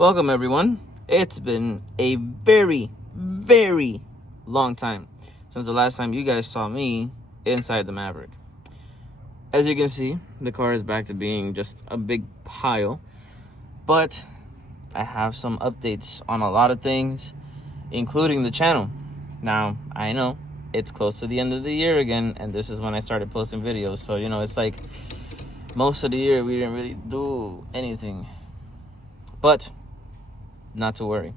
Welcome everyone. It's been a very, very long time since the last time you guys saw me inside the Maverick. As you can see, the car is back to being just a big pile, but I have some updates on a lot of things, including the channel. Now, I know it's close to the end of the year again, and this is when I started posting videos, so it's like most of the year we didn't really do anything. But not to worry.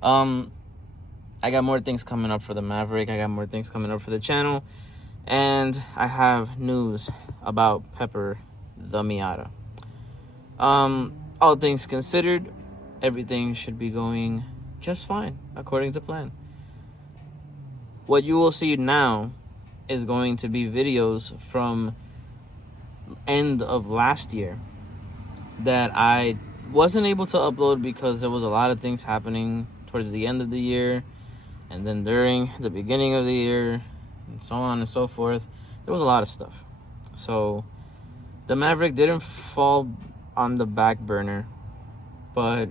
I got more things coming up for the Maverick. I got more things coming up for the channel. And I have news about Pepper the Miata. All things considered, everything should be going just fine, according to plan. What you will see now is going to be videos from end of last year that I wasn't able to upload because there was a lot of things happening towards the end of the year and then during the beginning of the year and so on and so forth. There was a lot of stuff. So the Maverick didn't fall on the back burner, but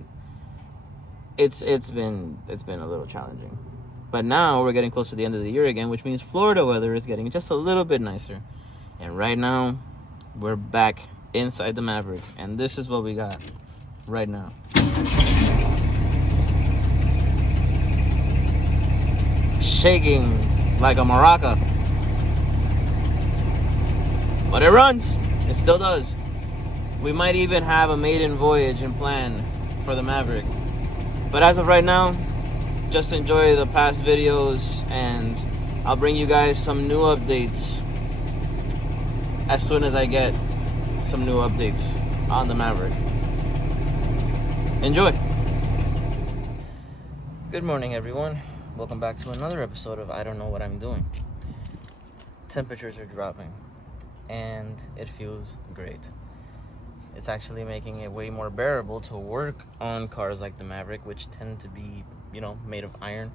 it's been a little challenging. But now we're getting close to the end of the year again, which means Florida weather is getting just a little bit nicer. And right now we're back inside the Maverick, and this is what we got right now. Shaking like a maraca, but it runs. It still does. We might even have a maiden voyage in plan for the Maverick, but as of right now, just enjoy the past videos, and I'll bring you guys some new updates as soon as I get some new updates on the Maverick. Enjoy. Good morning, everyone. Welcome back to another episode of I Don't Know What I'm Doing. Temperatures are dropping, and it feels great. It's actually making it way more bearable to work on cars like the Maverick, which tend to be, made of iron,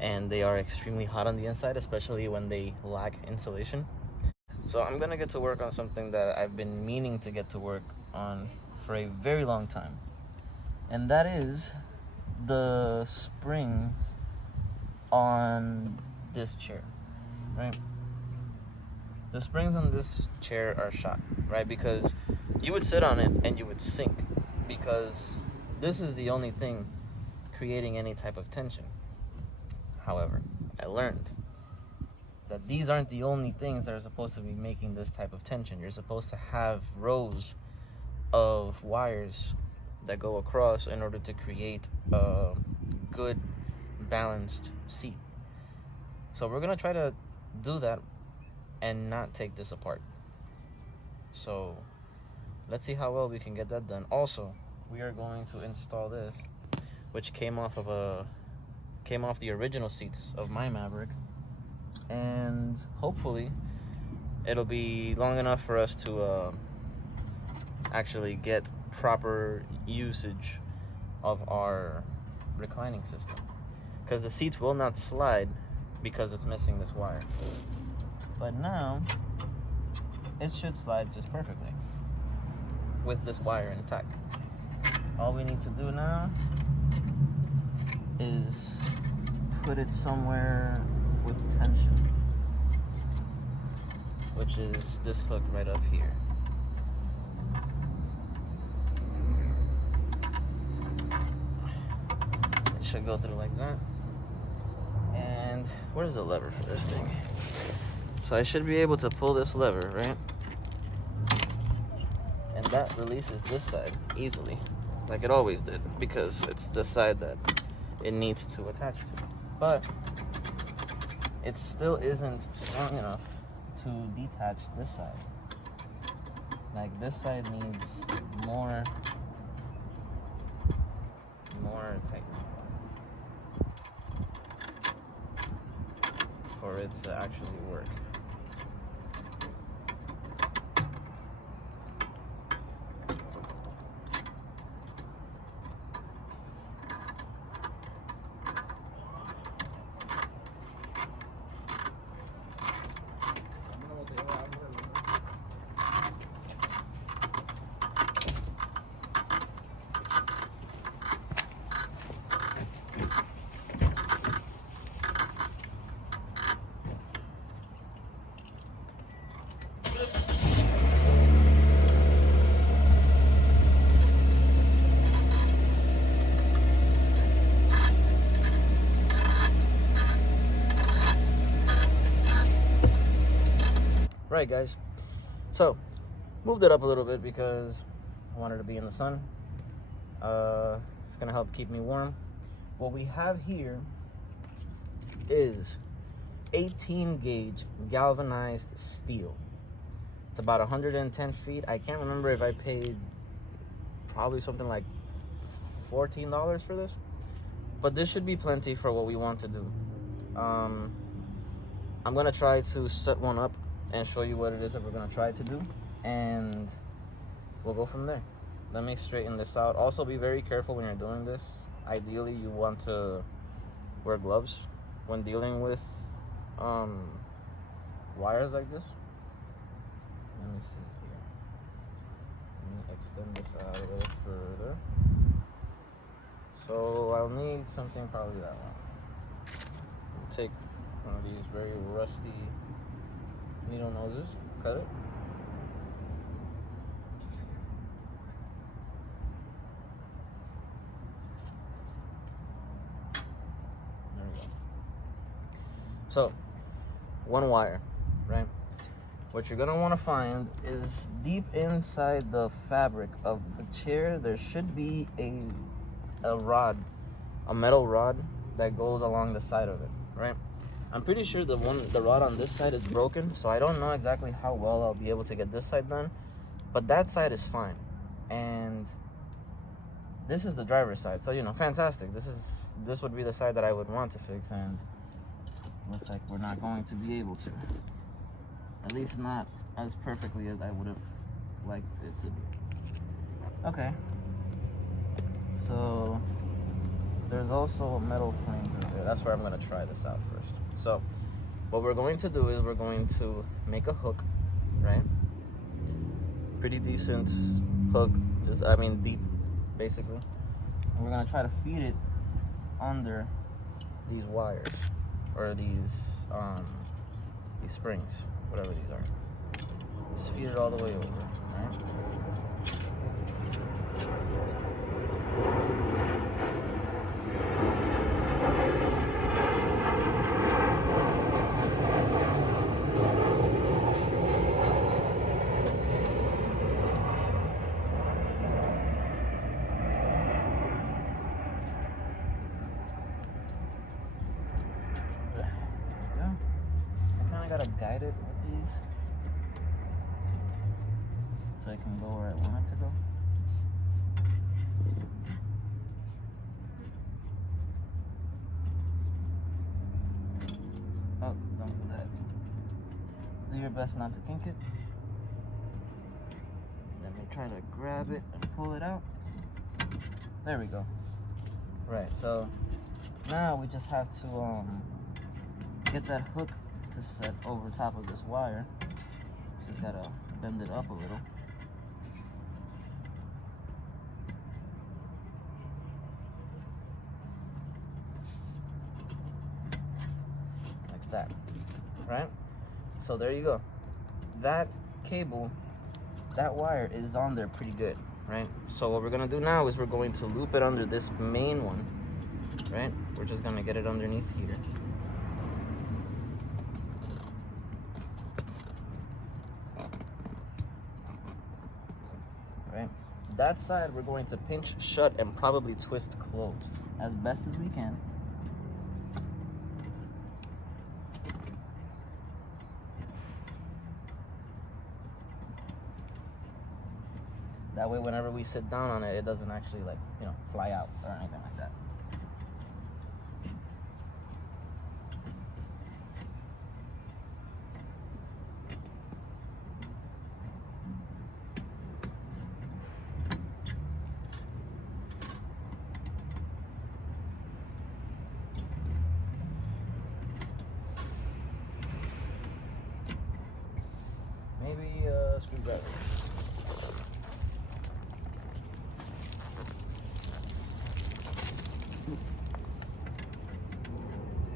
and they are extremely hot on the inside, especially when they lack insulation. So I'm gonna get to work on something that I've been meaning to get to work on for a very long time. And that is the springs on this chair, right? The springs on this chair are shot, right? Because you would sit on it and you would sink, because this is the only thing creating any type of tension. However, I learned that these aren't the only things that are supposed to be making this type of tension. You're supposed to have rows of wires that go across in order to create a good balanced seat. So we're gonna try to do that and not take this apart. So let's see how well we can get that done. Also, we are going to install this, which came off the original seats of my Maverick, and hopefully it'll be long enough for us to actually get proper usage of our reclining system, because the seats will not slide because it's missing this wire. But now it should slide just perfectly with this wire intact. All we need to do now is put it somewhere with tension, which is this hook right up here. It should go through like that. And where's the lever for this thing? So I should be able to pull this lever, right? And that releases this side easily, like it always did, because it's the side that it needs to attach to. But it still isn't strong enough to detach this side. Like, this side needs more tightening for it to actually work. right, guys. So, moved it up a little bit because I wanted to be in the sun. It's gonna help keep me warm. What we have here is 18 gauge galvanized steel. It's about 110 feet. I can't remember if I paid probably something like $14 for this, but this should be plenty for what we want to do. I'm gonna try to set one up and show you what it is that we're gonna try to do, and we'll go from there. Let me straighten this out. Also, be very careful when you're doing this. Ideally, you want to wear gloves when dealing with wires like this. Let me see here. Let me extend this out a little further. So I'll need something probably that one. Take one of these very rusty needle noses, cut it. There we go. So, one wire, right? What you're gonna want to find is deep inside the fabric of the chair, there should be a rod, a metal rod that goes along the side of it, right? I'm pretty sure the rod on this side is broken, so I don't know exactly how well I'll be able to get this side done, but that side is fine. And this is the driver's side, so you know, fantastic. This would be the side that I would want to fix, and looks like we're not going to be able to. At least not as perfectly as I would have liked it to be. Okay. So there's also a metal frame through there. That's where I'm gonna try this out first. So what we're going to do is we're going to make a hook, right? Pretty decent hook, deep, basically. And we're gonna try to feed it under these wires, or these springs, whatever these are. Just feed it all the way over, right? Gotta guide it with these so I can go where I want it to go. Oh, don't do that. Do your best not to kink it. Let me try to grab it and pull it out. There we go. Right, so now we just have to get that hook to set over top of this wire. Just gotta bend it up a little. Like that, right? So there you go. That cable, that wire is on there pretty good, right? So what we're gonna do now is we're going to loop it under this main one, right? We're just gonna get it underneath here. That side we're going to pinch shut and probably twist closed as best as we can. That way whenever we sit down on it, it doesn't actually fly out or anything like that. Maybe a screwdriver.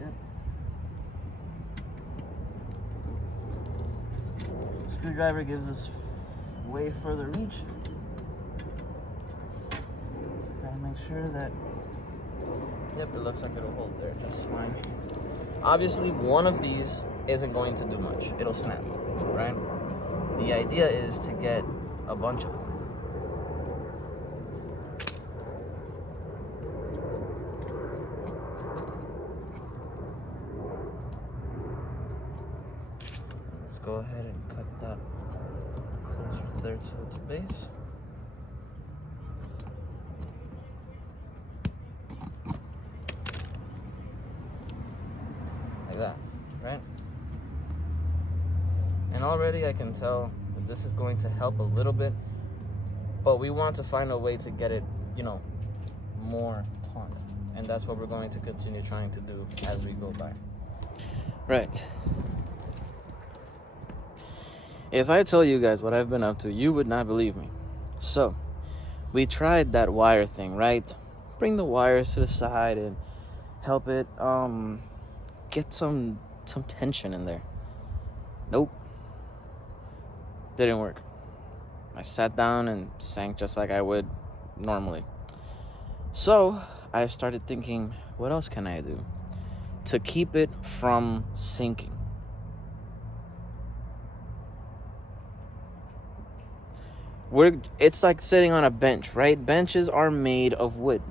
Yep. Screwdriver gives us way further reach. Just gotta make sure that, yep, it looks like it'll hold there just fine. Obviously, one of these isn't going to do much. It'll snap, right? The idea is to get a bunch of them. Let's go ahead and cut that closer there to its base. Like that, right? And already I can tell that this is going to help a little bit, but we want to find a way to get it, more taut. And that's what we're going to continue trying to do as we go by. Right. If I tell you guys what I've been up to, you would not believe me. So, we tried that wire thing, right? Bring the wires to the side and help it get some tension in there. Nope. Didn't work. I sat down and sank just like I would normally. So I started thinking, what else can I do to keep it from sinking? It's like sitting on a bench, right? Benches are made of wood,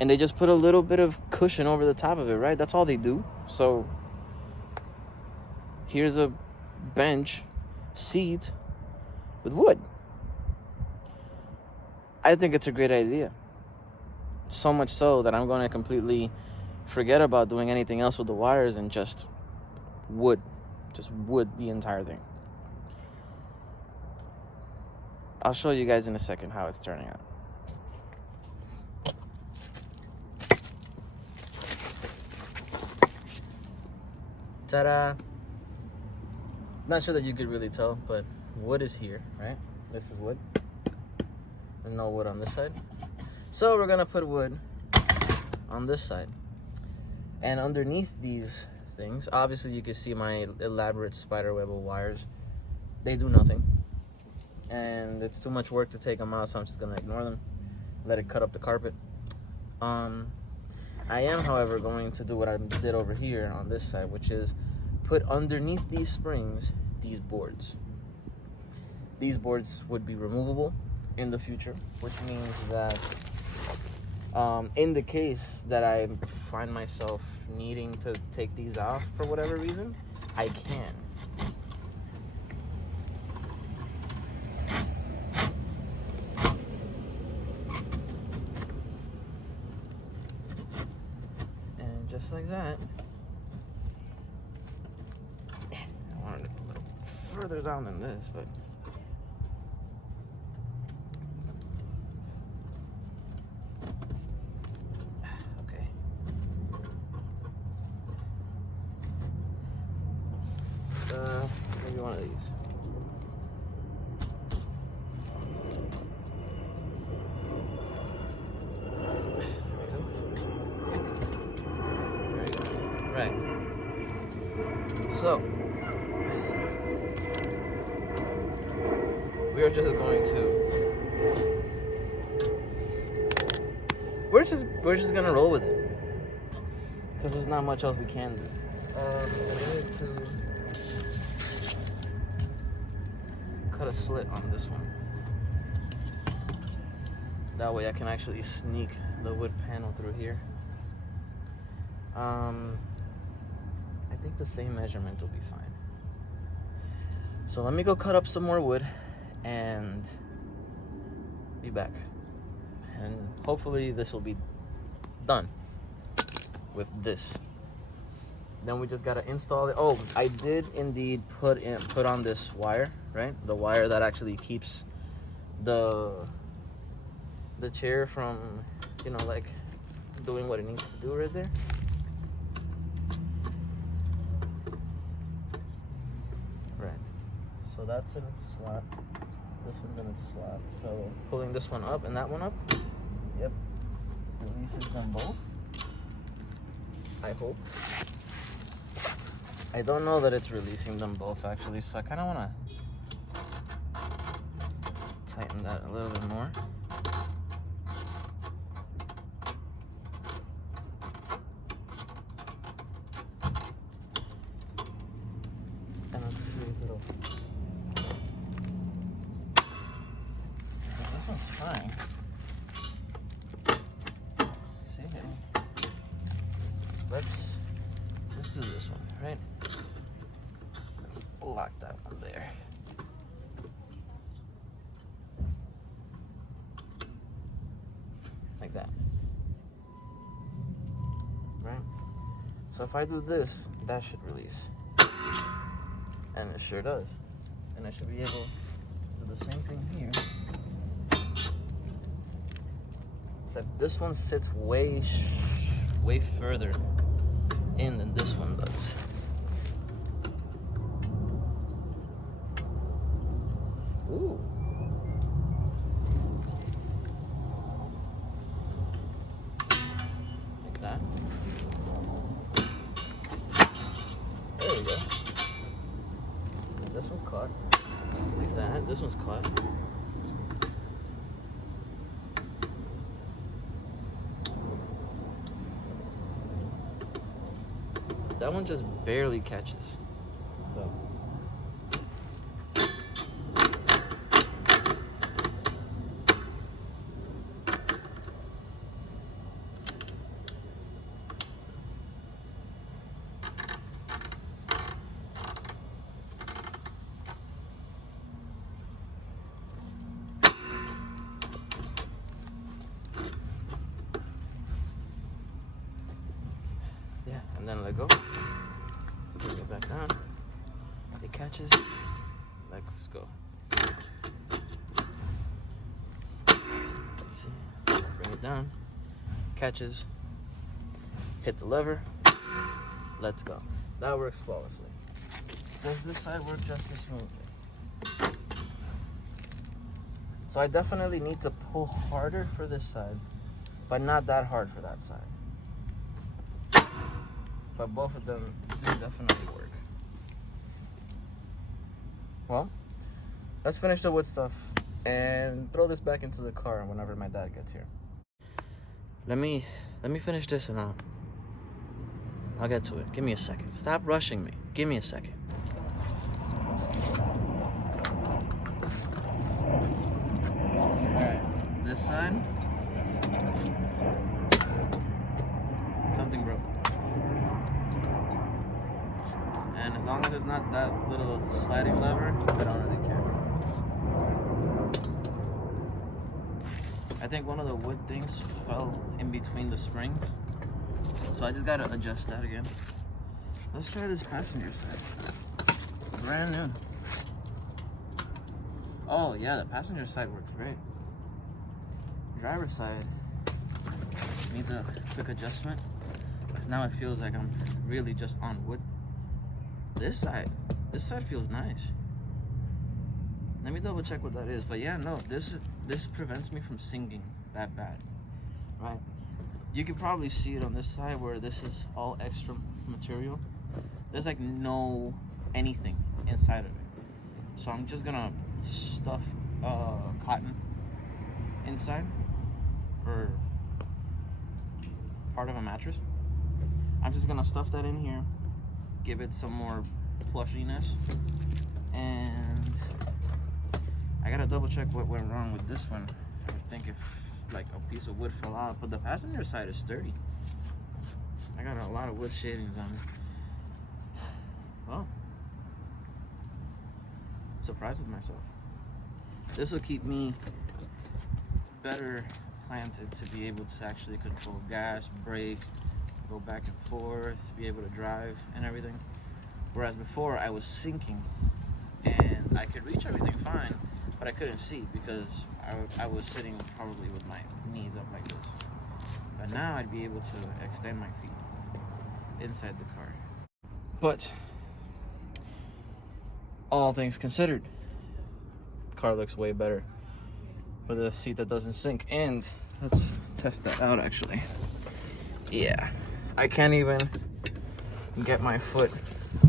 and they just put a little bit of cushion over the top of it, right? That's all they do. So here's a bench seat with wood. I think it's a great idea. So much so that I'm going to completely forget about doing anything else with the wires and just wood the entire thing. I'll show you guys in a second how it's turning out. Ta-da! Not sure that you could really tell, but wood is here, right? This is wood. And no wood on this side. So we're gonna put wood on this side. And underneath these things, obviously you can see my elaborate spider web of wires. They do nothing. And it's too much work to take them out, so I'm just gonna ignore them. Let it cut up the carpet. I am, however, going to do what I did over here on this side, which is put underneath these springs these boards. These boards would be removable in the future, which means that in the case that I find myself needing to take these off for whatever reason, I can. And just like that, I wanted it a little further down than this, but maybe one of these. There you go. Right. So we are just going to we're just gonna roll with it because there's not much else we can do. I need to cut a slit on this one. That way I can actually sneak the wood panel through here. I think the same measurement will be fine. So let me go cut up some more wood and be back. And hopefully this will be done with this. Then we just gotta install it. Oh, I did indeed put on this wire, right? The wire that actually keeps the chair from, like doing what it needs to do right there. Right. So that's in its slot. This one's in its slot. So pulling this one up and that one up. Yep. Releases them both. I hope. I don't know that it's releasing them both actually, so I kind of want to tighten that a little bit more. And let's see if it'll trying. See, let's do this one, right? Let's lock that one there. Like that. Right? So if I do this, that should release. And it sure does. And I should be able to do the same thing here. Except this one sits way further in than this one does. Ooh. Like that. There we go. This one's caught. Like that. This one's caught. That one just barely catches. So. Yeah, and then let go. Bring it back down. It catches. Let's go. See? Bring it down. Catches. Hit the lever. Let's go. That works flawlessly. Does this side work just as smoothly? So I definitely need to pull harder for this side, but not that hard for that side. But both of them do definitely work. Well, let's finish the wood stuff and throw this back into the car whenever my dad gets here. Let me finish this and I'll get to it. Give me a second. Stop rushing me. Give me a second. Alright, this side. Something broke. And as long as it's not that little sliding lever, I don't really care. I think one of the wood things fell in between the springs, so I just gotta adjust that again. Let's try this passenger side. Brand new. Oh yeah, the passenger side works great. Driver's side needs a quick adjustment, because now it feels like I'm really just on wood. This side feels nice. Let me double check what that is. But yeah, no, this prevents me from sinking that bad, right? You can probably see it on this side where this is all extra material. There's like no anything inside of it. So I'm just gonna stuff cotton inside, or part of a mattress. I'm just gonna stuff that in here, give it some more plushiness, and I gotta double check what went wrong with this one. I think if like a piece of wood fell out, but the passenger side is sturdy. I got a lot of wood shavings on it. Well, I'm surprised with myself. This will keep me better planted to be able to actually control gas, brake, go back and forth, be able to drive and everything. Whereas before I was sinking and I could reach everything fine, but I couldn't see because I was sitting probably with my knees up like this. But now I'd be able to extend my feet inside the car. But all things considered, the car looks way better with a seat that doesn't sink. And let's test that out actually. Yeah, I can't even get my foot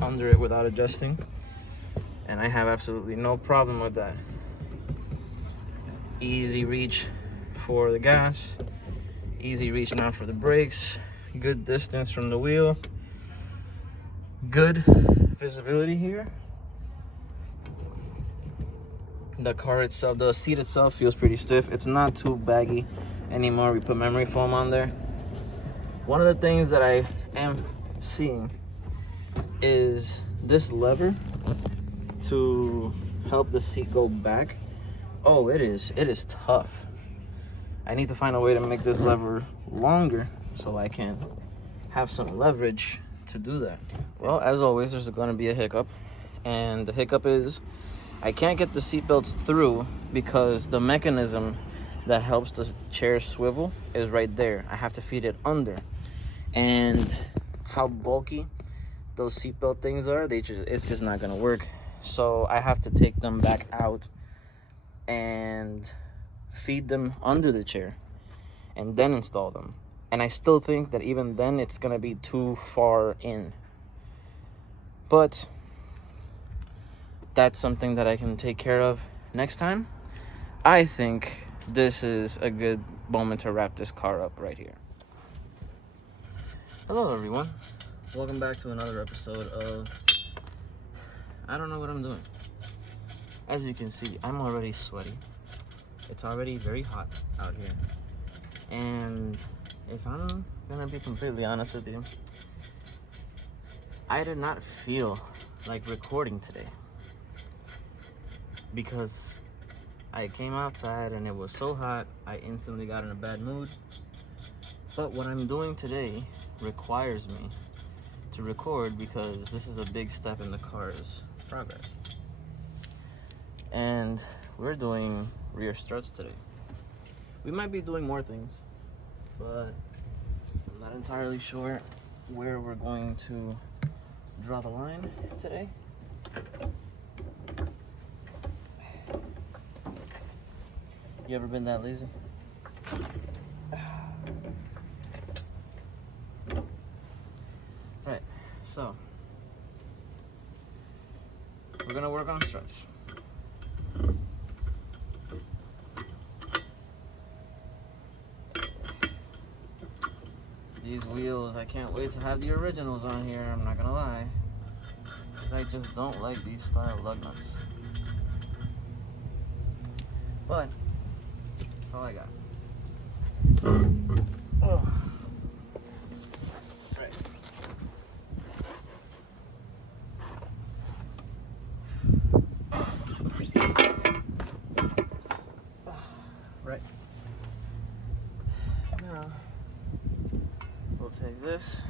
under it without adjusting, and I have absolutely no problem with that. Easy reach for the gas, easy reach now for the brakes, good distance from the wheel, good visibility here. The car itself, the seat itself feels pretty stiff. It's not too baggy anymore. We put memory foam on there. One of the things that I am seeing is this lever to help the seat go back. Oh, it is tough. I need to find a way to make this lever longer so I can have some leverage to do that. Well, as always, there's going to be a hiccup, and the hiccup is I can't get the seat belts through because the mechanism that helps the chair swivel is right there. I have to feed it under, and how bulky those seatbelt things are, it's just not gonna work. So I have to take them back out and feed them under the chair and then install them. And I still think that even then it's gonna be too far in, but that's something that I can take care of next time. I think this is a good moment to wrap this car up right here. Hello everyone, welcome back to another episode of I don't know what I'm doing. As you can see, I'm already sweaty. It's already very hot out here. And if I'm gonna be completely honest with you, I did not feel like recording today because I came outside and it was so hot, I instantly got in a bad mood. But what I'm doing today requires me to record because this is a big step in the car's progress. And we're doing rear struts today. We might be doing more things, but I'm not entirely sure where we're going to draw the line today. You ever been that lazy? Right, so we're gonna work on struts. These wheels, I can't wait to have the originals on here, I'm not gonna lie. Because I just don't like these style lug nuts. But that's all I got. Oh. Right. Right. Now we'll take this,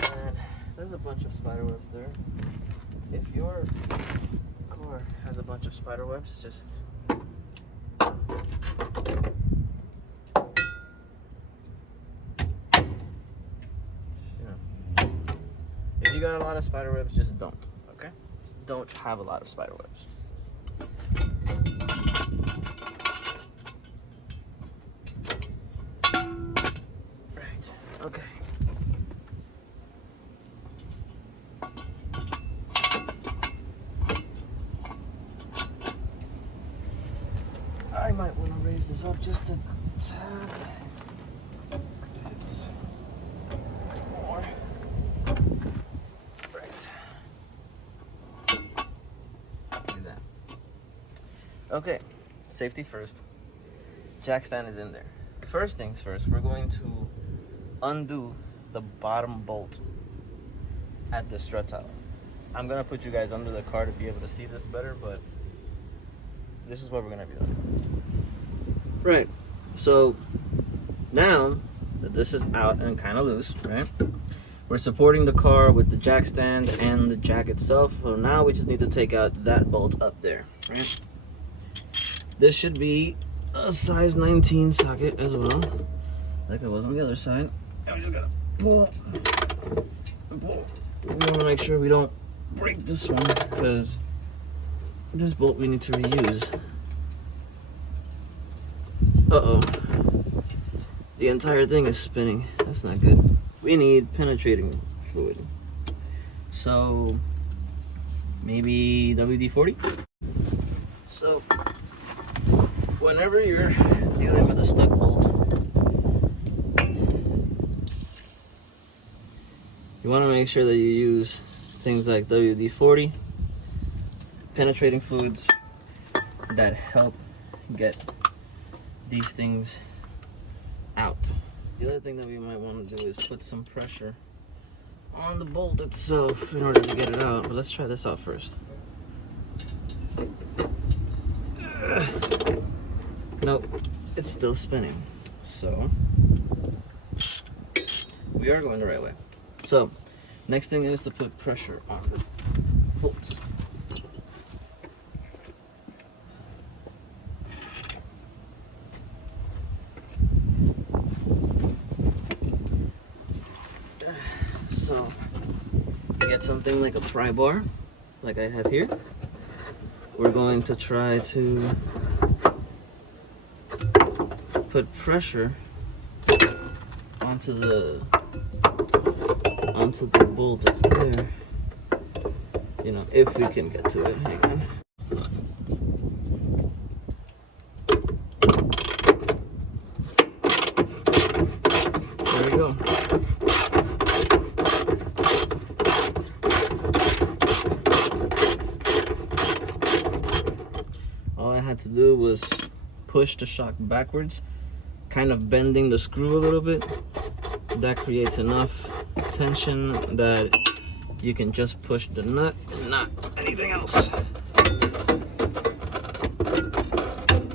and there's a bunch of spider webs there. If your car has a bunch of spider webs, just if you got a lot of spider webs, just don't, okay? Just don't have a lot of spider webs. Right, okay. I might want to raise this up just a tad. It's more. Right. Do that. Okay, safety first. Jack stand is in there. First things first, we're going to undo the bottom bolt at the strut top. I'm gonna put you guys under the car to be able to see this better, but this is what we're gonna be doing. Right, so now that this is out and kind of loose, right? We're supporting the car with the jack stand and the jack itself. So now we just need to take out that bolt up there, right? This should be a size 19 socket as well, like it was on the other side. And we just gotta pull. We want to make sure we don't break this one because this bolt we need to reuse. Uh-oh. The entire thing is spinning. That's not good. We need penetrating fluid. So maybe WD-40. So whenever you're dealing with a stuck bolt, you want to make sure that you use things like WD-40 penetrating fluids that help get these things out. The other thing that we might want to do is put some pressure on the bolt itself in order to get it out. But let's try this out first. Nope, it's still spinning. So we are going the right way. So next thing is to put pressure on the bolts. So get something like a pry bar, like I have here. We're going to try to put pressure onto the bolt that's there. You know, if we can get to it. Hang on. There we go. All I had to do was push the shock backwards, kind of bending the screw a little bit. That creates enough tension that you can just push the nut and not anything else.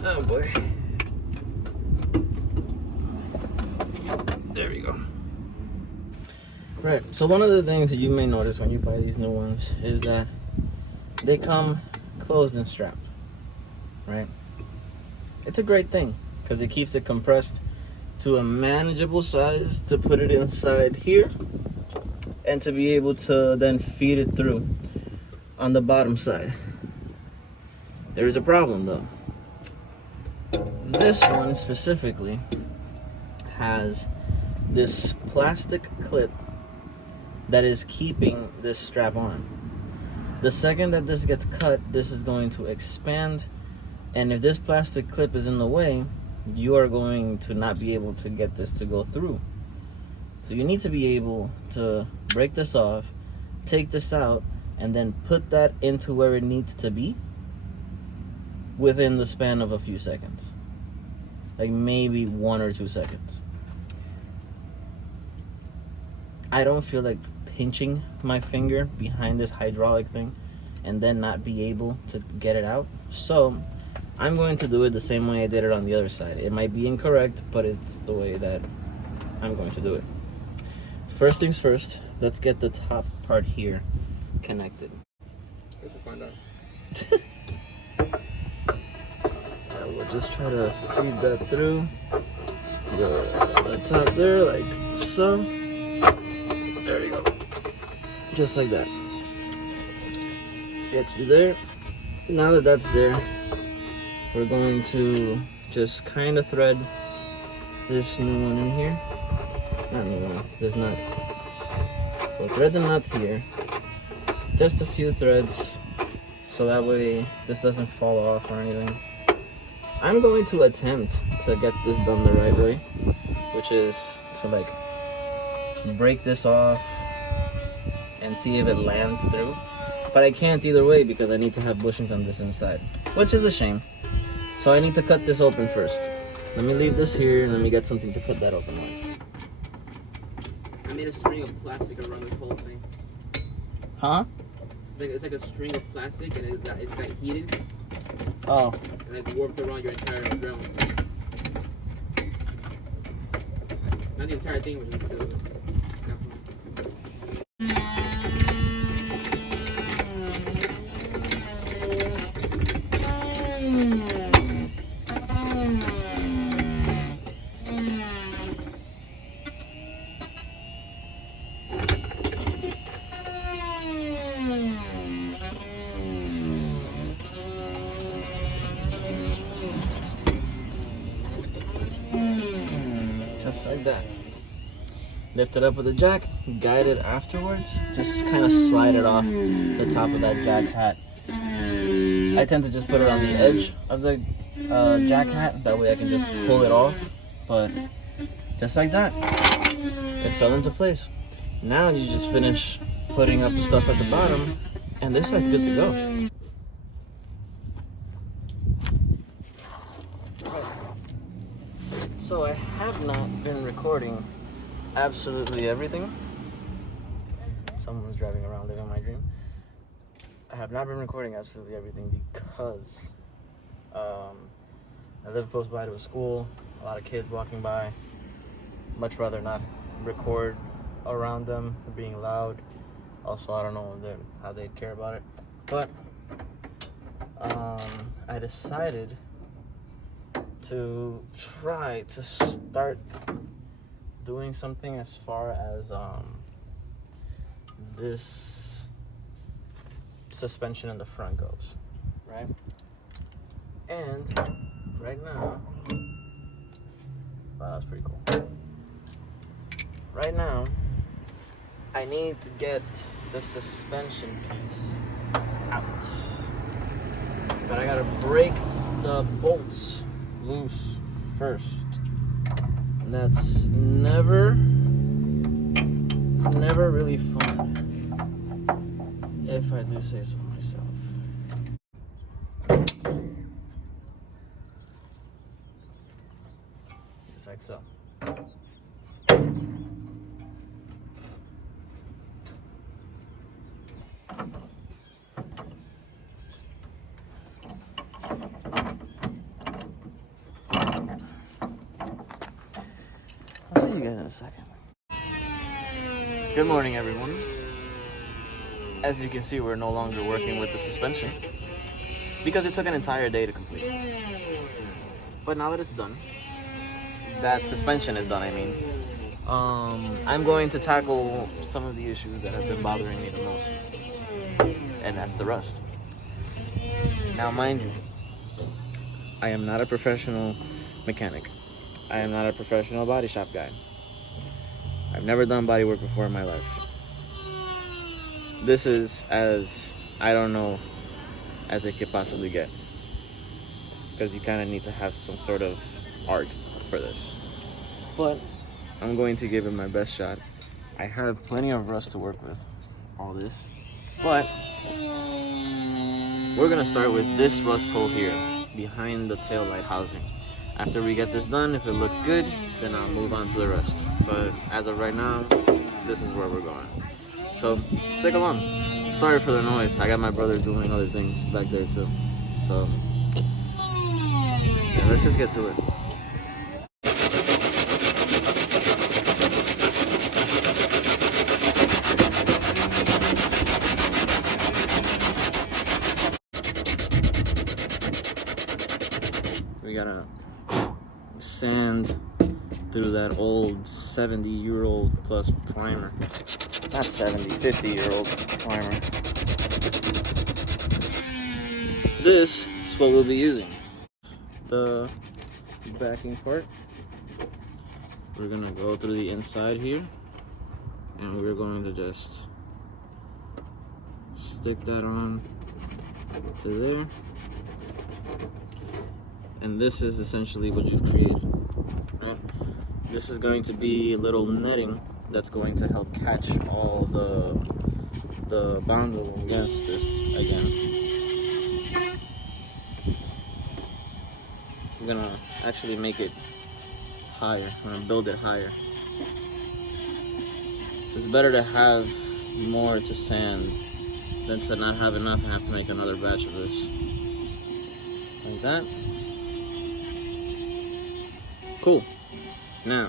Oh boy. There we go. Right, so one of the things that you may notice when you buy these new ones is that they come closed and strapped, right? It's a great thing because it keeps it compressed to a manageable size to put it inside here and to be able to then feed it through on the bottom side. There is a problem though. This one specifically has this plastic clip that is keeping this strap on. The second that this gets cut, this is going to expand, and if this plastic clip is in the way, you are going to not be able to get this to go through. So you need to be able to break this off, take this out, and then put that into where it needs to be within the span of a few seconds. Like maybe 1 or 2 seconds. I don't feel like pinching my finger behind this hydraulic thing and then not be able to get it out. So I'm going to do it the same way I did it on the other side. It might be incorrect, but it's the way that I'm going to do it. First things first, let's get the top part here connected. We can find out. We'll just try to feed that through the top there, like so. There you go. Just like that. Get you there. Now that that's there, we're going to just kind of thread this new one in here. Not new one, this nut. We'll thread the nut here. Just a few threads, so that way this doesn't fall off or anything. I'm going to attempt to get this done the right way, which is to like break this off and see if it lands through. But I can't either way because I need to have bushings on this inside, which is a shame. So I need to cut this open first. Let me leave this here and let me get something to cut that open with. I made a string of plastic around this whole thing. Huh? It's like a string of plastic and it's got heated. Oh. And like warped around your entire drum. Not the entire thing, but just the... Just like that. Lift it up with a jack, guide it afterwards, just kind of slide it off the top of that jack hat. I tend to just put it on the edge of the jack hat, that way I can just pull it off, but just like that, it fell into place. Now you just finish putting up the stuff at the bottom, and this side's good to go. So I have not been recording absolutely everything. Someone's driving around living my dream. I have not been recording absolutely everything because I live close by to a school, a lot of kids walking by. Much rather not record around them, being loud. Also, I don't know how they'd care about it. But I decided to try to start doing something as far as this suspension in the front goes, right? And right now, wow, that's pretty cool. Right now, I need to get the suspension piece out. But I gotta break the bolts loose first. And that's never really fun, if I do say so myself. Just like so. I'll see you guys in a second. Good morning, everyone. As you can see, we're no longer working with the suspension because it took an entire day to complete. But now that it's done, that suspension is done, I mean, I'm going to tackle some of the issues that have been bothering me the most, and that's the rust. Now, mind you, I am not a professional mechanic. I am not a professional body shop guy. I've never done body work before in my life. This is as I don't know as it could possibly get, because you kind of need to have some sort of art for this. But I'm going to give it my best shot. I have plenty of rust to work with, all this. But we're gonna start with this rust hole here, behind the taillight housing. After we get this done, if it looks good, then I'll move on to the rest. But as of right now, this is where we're going. So stick along. Sorry for the noise. I got my brother doing other things back there too. So yeah, let's just get to it. We gotta sand through that old 70-year-old plus primer. Not 70, 50-year-old primer. This is what we'll be using. The backing part. We're gonna go through the inside here, and we're going to just stick that on to there. And this is essentially what you've created. Right? This is going to be a little netting that's going to help catch all the bundle against this again. I'm gonna actually make it higher. I'm gonna build it higher. It's better to have more to sand than to not have enough and have to make another batch of this. Like that. Cool. Now,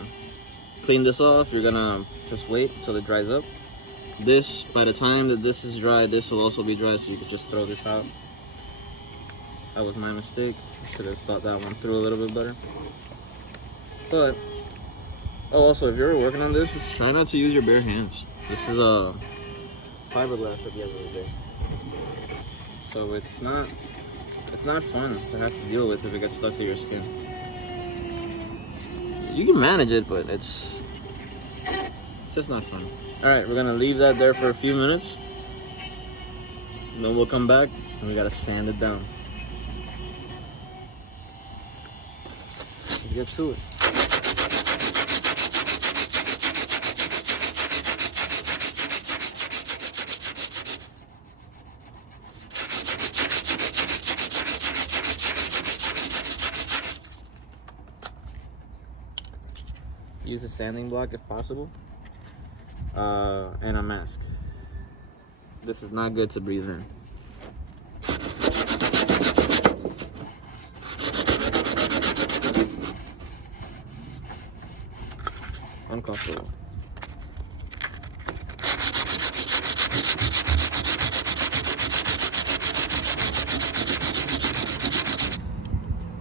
clean this off. You're gonna just wait until it dries up. This, by the time that this is dry, this will also be dry, so you could just throw this out. That was my mistake. Should have thought that one through a little bit better. But, oh, also, if you're working on this, just try not to use your bare hands. This is a fiberglass at the end of the day. So it's not fun to have to deal with if it gets stuck to your skin. You can manage it, but it's just not fun. All right, we're gonna leave that there for a few minutes. And then we'll come back and we gotta sand it down. Let's get to it. use a sanding block if possible, and a mask. This is not good to breathe in. Uncomfortable.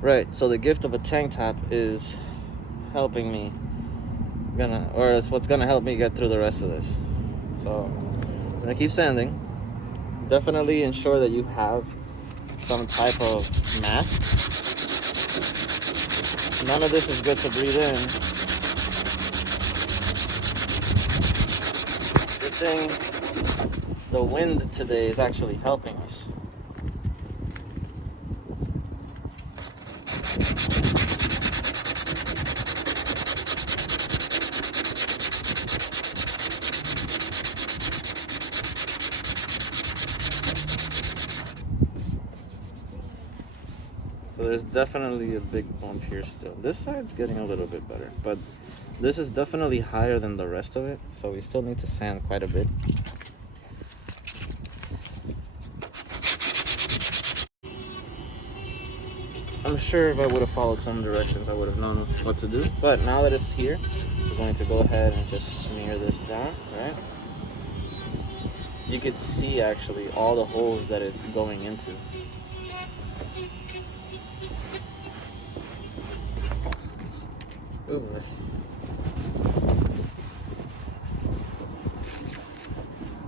Right, so the gift of a tank top is helping me, or it's what's gonna help me get through the rest of this. So I'm gonna keep sanding. Definitely ensure that you have some type of mask. None of this is good to breathe in. Good thing the wind today is actually helping us. So there's definitely a big bump here still. This side's getting a little bit better, but this is definitely higher than the rest of it, so we still need to sand quite a bit. I'm sure if I would have followed some directions, I would have known what to do. But now that it's here, we're going to go ahead and just smear this down, right? You could see actually all the holes that it's going into. Ooh.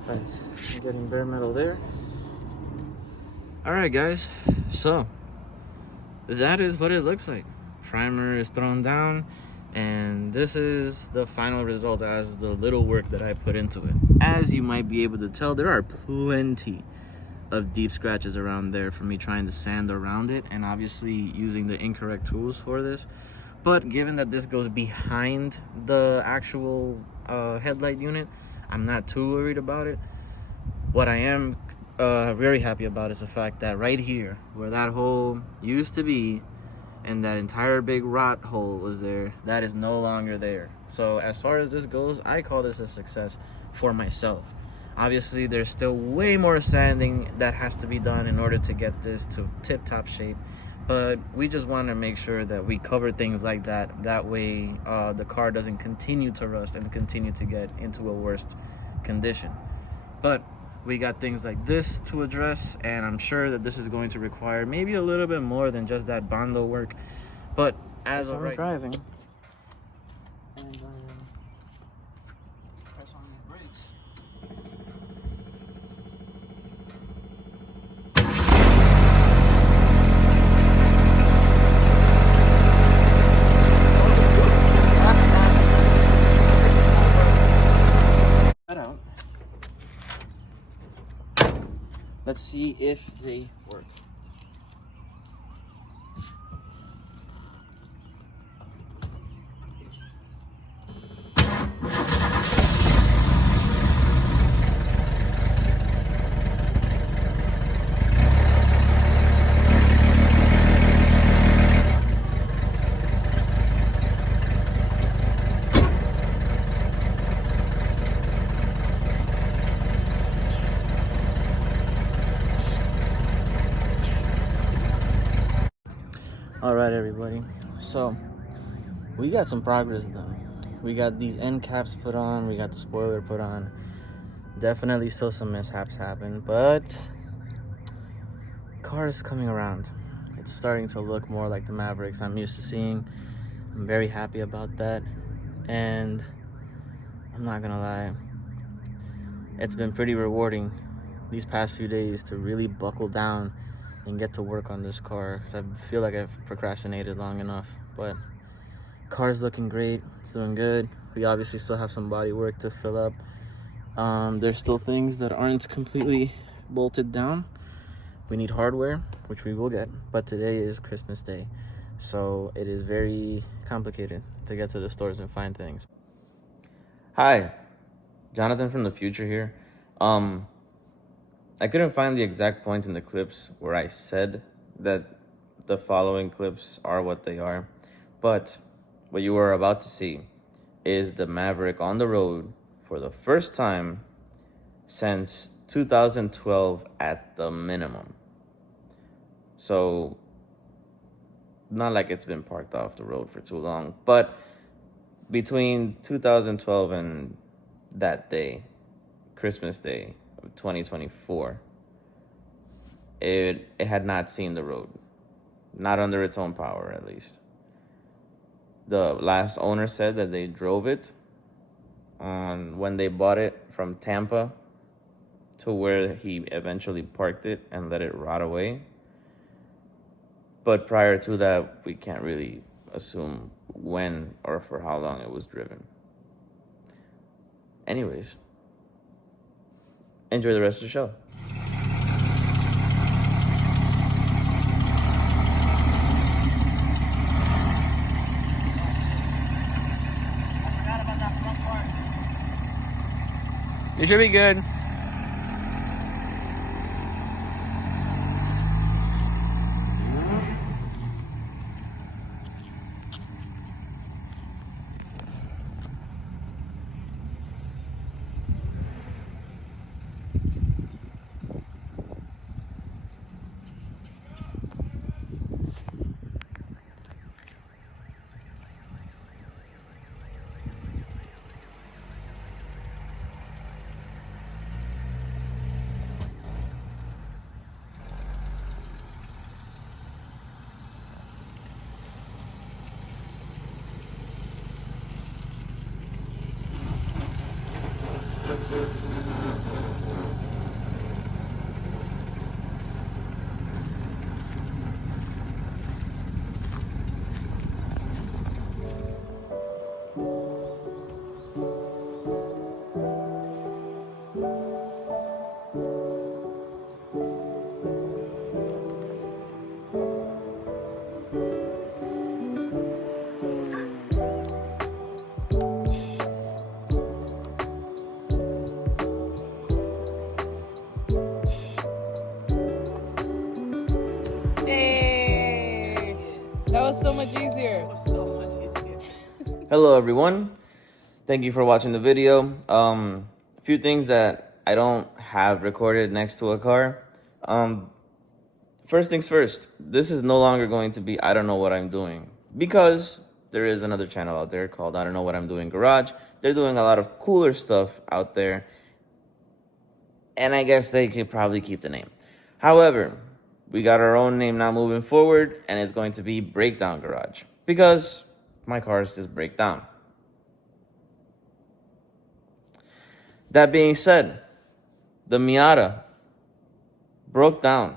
Right, I'm getting bare metal there. Alright guys, so that is what it looks like. Primer is thrown down, and this is the final result as the little work that I put into it. As you might be able to tell, there are plenty of deep scratches around there from me trying to sand around it, and obviously using the incorrect tools for this. But given that this goes behind the actual headlight unit, I'm not too worried about it. What I am very happy about is the fact that right here, where that hole used to be, and that entire big rot hole was there, that is no longer there. So as far as this goes, I call this a success for myself. Obviously, there's still way more sanding that has to be done in order to get this to tip-top shape. But we just want to make sure that we cover things like that. That way, the car doesn't continue to rust and continue to get into a worse condition. But we got things like this to address, and I'm sure that this is going to require maybe a little bit more than just that Bondo work. But as of right driving, and press on the brakes. Out. Let's see if they work. All right, everybody. So we got some progress done. We got these end caps put on. We got the spoiler put on. Definitely still some mishaps happen, but car is coming around. It's starting to look more like the Mavericks I'm used to seeing. I'm very happy about that, and I'm not gonna lie, it's been pretty rewarding these past few days to really buckle down and get to work on this car, because I feel like I've procrastinated long enough. But car's looking great. It's doing good. We obviously still have some body work to fill up. There's still things that aren't completely bolted down. We need hardware, which we will get, but today is Christmas Day, so it is very complicated to get to the stores and find things. Hi, Jonathan from the future here. I couldn't find the exact point in the clips where I said that the following clips are what they are, but what you are about to see is the Maverick on the road for the first time since 2012 at the minimum. So, not like it's been parked off the road for too long, but between 2012 and that day, Christmas Day of 2024, it had not seen the road, not under its own power at least. The last owner said that they drove it on when they bought it from Tampa to where he eventually parked it and let it rot away. But prior to that, we can't really assume when or for how long it was driven. Anyways, enjoy the rest of the show. You should be good. Hey, that was so much easier. Hello, everyone. Thank you for watching the video. A few things that I don't have recorded next to a car. First things first, this is no longer going to be I don't know what I'm doing, because there is another channel out there called I don't know what I'm doing Garage. They're doing a lot of cooler stuff out there, and I guess they could probably keep the name. However, we got our own name now moving forward, and it's going to be Breakdown Garage, because my cars just break down. That being said, the Miata broke down,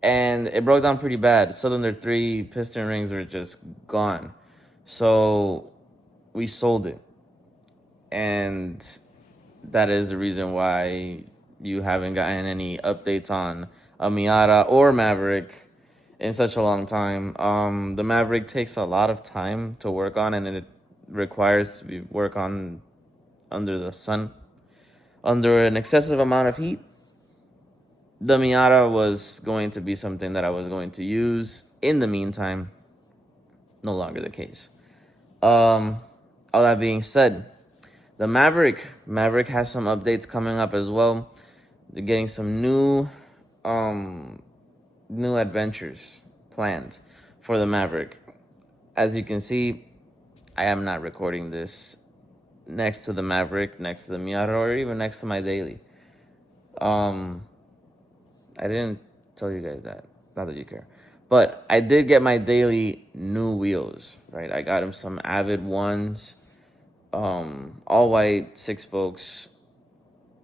and it broke down pretty bad. Cylinder 3 piston rings were just gone. So we sold it. And that is the reason why you haven't gotten any updates on a Miata or Maverick in such a long time. The Maverick takes a lot of time to work on, and it requires to be work on under the sun, under an excessive amount of heat. The Miata was going to be something that I was going to use in the meantime. No longer the case. All that being said, the Maverick has some updates coming up as well. They're getting some new adventures planned for the Maverick. As you can see, I am not recording this next to the Maverick, next to the Miata, or even next to my daily. I didn't tell you guys that, not that you care. But I did get my daily new wheels, right? I got him some Avid ones, all white, 6 spokes.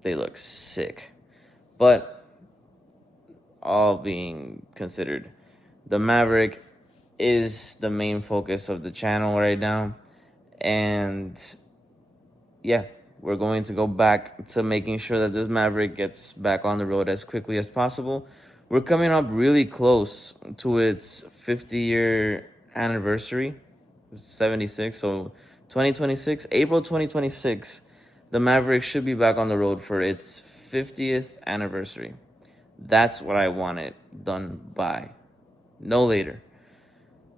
They look sick. But all being considered, the Maverick is the main focus of the channel right now. And yeah, we're going to go back to making sure that this Maverick gets back on the road as quickly as possible. We're coming up really close to its 50-year anniversary, 76. So 2026, April 2026, the Maverick should be back on the road for its 50th anniversary. That's what I want it done by, no later.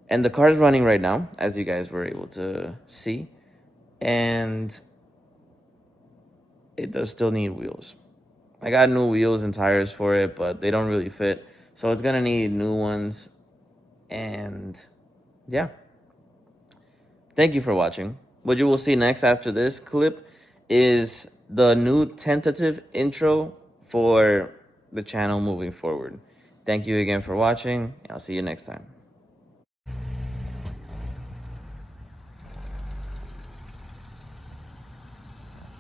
And the car's running right now, as you guys were able to see. and it does still need wheels. I got new wheels and tires for it, but they don't really fit. So it's gonna need new ones. And yeah. Thank you for watching. What you will see next after this clip is the new tentative intro for the channel moving forward. Thank you again for watching. I'll see you next time.